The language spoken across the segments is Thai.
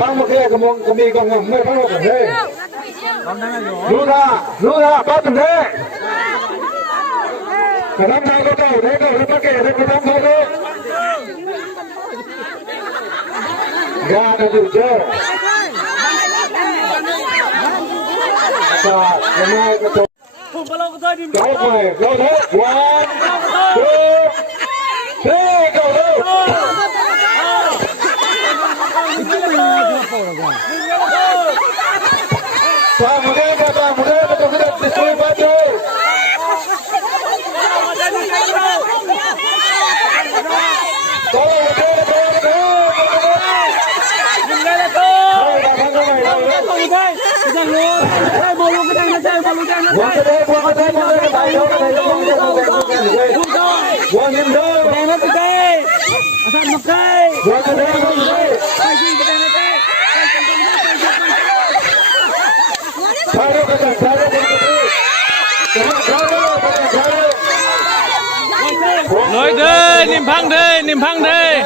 พังมาแค่กระมงกระมีกองงำไม่พังกันเลยรู้นะป้าตุ่มเท่กระทำทางก็เจ้าเท่ก็รับมาแก่ได้กระทำทางก็ยาหน้าดูเจ้าจะยังไงก็ต้องเจ้าไปเจ้าเท่วันเฮ้เจ้าเท่Mudah betul sudah disuruh baju. Nói đây, niềm phăng đây.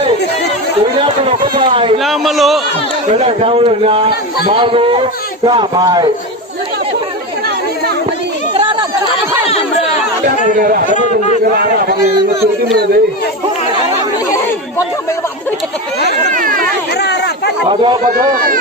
Lao mà lỗ. Cái này theo là ma lỗ ra bài. Bắt đầu.